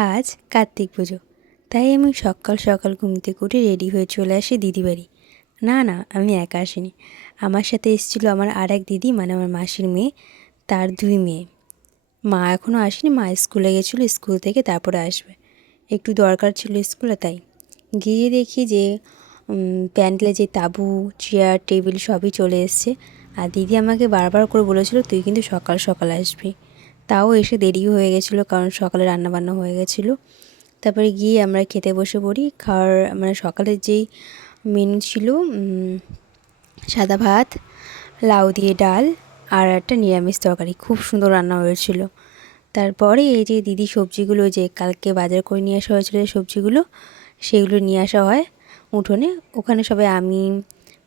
আজ কার্তিক পুজো, তাই আমি সকাল সকাল ঘুম থেকে উঠে রেডি হয়ে চলে আসি দিদি বাড়ি। না না, আমি একা আসিনি, আমার সাথে এসেছিলো আমার আর এক দিদি, মানে আমার মাসির মেয়ে, তার দুই মেয়ে। মা এখনও আসেনি, মা স্কুলে গেছিলো, স্কুল থেকে তারপরে আসবে, একটু দরকার ছিল স্কুলে। তাই গিয়ে দেখি যে প্যান্ডেলে যে তাঁবু, চেয়ার, টেবিল সবই চলে এসছে। আর দিদি আমাকে বারবার করে বলেছিল তুই কিন্তু সকাল সকাল আসবি। তাও এসে দেরিও হয়ে গেছিলো, কারণ সকালে রান্নাবান্না হয়ে গেছিলো। তারপরে গিয়ে আমরা খেতে বসে পড়ি। খাওয়ার মানে সকালের যেই মেনু ছিল, সাদা ভাত, লাউ দিয়ে ডাল আর একটা নিরামিষ তরকারি, খুব সুন্দর রান্না হয়েছিল। তারপরে এই যে দিদি সবজিগুলো যে কালকে বাজার করে নিয়ে আসা হয়েছিল যে সবজিগুলো, সেগুলো নিয়ে আসা হয় উঠোনে। ওখানে সবাই আমি,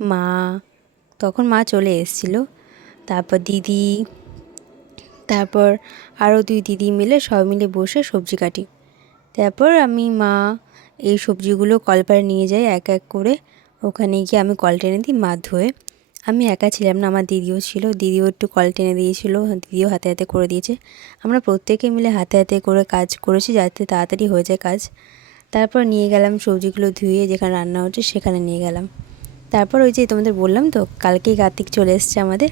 মা, তখন মা চলে এসেছিলো, তারপর দিদি, তারপর আরও দুই দিদি মিলে সবাই মিলে বসে সবজি কাটি। তারপর আমি, মা এই সবজিগুলো কলপারে নিয়ে যাই এক এক করে। ওখানে গিয়ে আমি কল টেনে দিই, মা ধোয়ে। আমি একা ছিলাম না, আমার দিদিও ছিল, দিদিও একটু কল টেনে দিয়েছিলো, দিদিও হাতে হাতে করে দিয়েছে। আমরা প্রত্যেকে মিলে হাতে হাতে করে কাজ করেছি যাতে তাড়াতাড়ি হয়ে যায় কাজ। তারপর নিয়ে গেলাম সবজিগুলো ধুয়ে, যেখানে রান্না হচ্ছে সেখানে নিয়ে গেলাম। তারপর ওই যে তোমাদের বললাম তো কালকেই কার্তিক চলে এসছে আমাদের,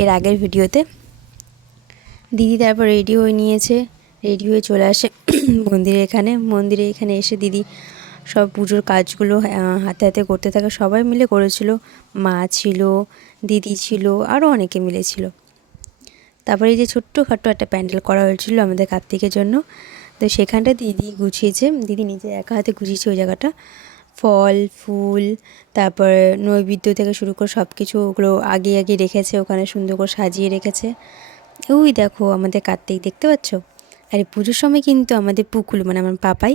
এর আগের ভিডিওতে। দিদি তারপর রেডি হয়ে নিয়েছে, রেডি হয়ে চলে আসে মন্দিরে এখানে এসে দিদি সব পুজোর কাজগুলো হাতে হাতে করতে থাকে, সবাই মিলে করেছিল। মা ছিল, দিদি ছিল, আরও অনেকে মিলে ছিল। তারপরে এই যে ছোট্টখাট্টো একটা প্যান্ডেল করা হয়েছিল আমাদের কার্তিকের জন্য, তো সেখানটা দিদি গুছিয়েছে, দিদি নিজে একা হাতে গুছিয়েছে ওই জায়গাটা। ফল ফুল, তারপরে নৈবেদ্য থেকে শুরু করে সব কিছু ওগুলো আগে আগে রেখেছে, ওখানে সুন্দর করে সাজিয়ে রেখেছে। ওই দেখো আমাদের কার্তিক, দেখতে পাচ্ছ? আর এই পুজোর সময় কিন্তু আমাদের পুকুল, মানে আমার পাপাই,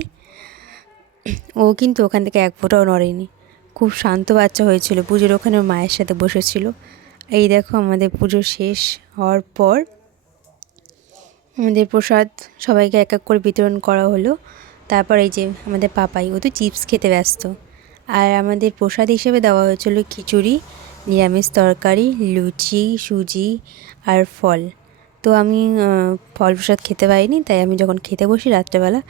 ও কিন্তু ওখান থেকে এক ফোঁটাও নড়েনি, খুব শান্ত বাচ্চা হয়েছিল। পুজোর ওখানে ওর মায়ের সাথে বসেছিল। এই দেখো আমাদের পুজো শেষ হওয়ার পর আমাদের প্রসাদ সবাইকে এক এক করে বিতরণ করা হলো। তারপর এই যে আমাদের পাপাই, ও তো চিপস খেতে ব্যস্ত। আর আমাদের প্রসাদ হিসেবে দেওয়া হয়েছিল খিচুড়ি, নিরামিষ তরকারি, লুচি, সুজি আর ফল। তো আমি ফল প্রসাদ খেতে পারিনি, তাই আমি যখন খেতে বসি রাত্রেবেলা,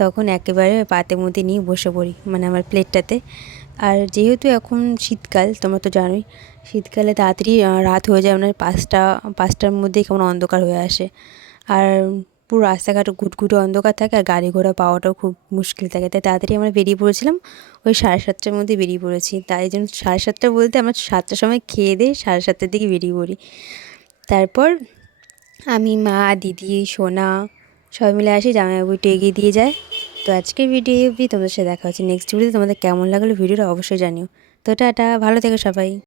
তখন একেবারে পাতের মধ্যে নিয়ে বসে পড়ি, মানে আমার প্লেটটাতে। আর যেহেতু এখন শীতকাল, তোমরা তো জানোই শীতকালে তাড়াতাড়ি রাত হয়ে যায়, মানে 5টার মধ্যেই কেমন অন্ধকার হয়ে আসে। আর পুরো রাস্তাঘাট ঘুটঘুটে অন্ধকার থাকে, আর গাড়ি ঘোড়া পাওয়াটাও খুব মুশকিল থাকে। তাই তাড়াতাড়ি আমরা বেরিয়ে পড়েছিলাম, ওই 7:30টার মধ্যে বেরিয়ে পড়েছি। তাই জন্য 7:30 বলতে আমরা 7টার সময় খেয়ে দিয়ে 7:30টার দিকে বেরিয়ে পড়ি। তারপর আমি, মা, দিদি, সোনা সবাই মিলে আসি, জামাইবাবু এগিয়ে দিয়ে যায়। তো আজকের ভিডিও অবধি, তোমাদের সাথে দেখা হচ্ছে নেক্সট ভিডিওতে। তোমাদের কেমন লাগলো ভিডিওটা অবশ্যই জানিও। তো টাটা, ভালো থেকো সবাই।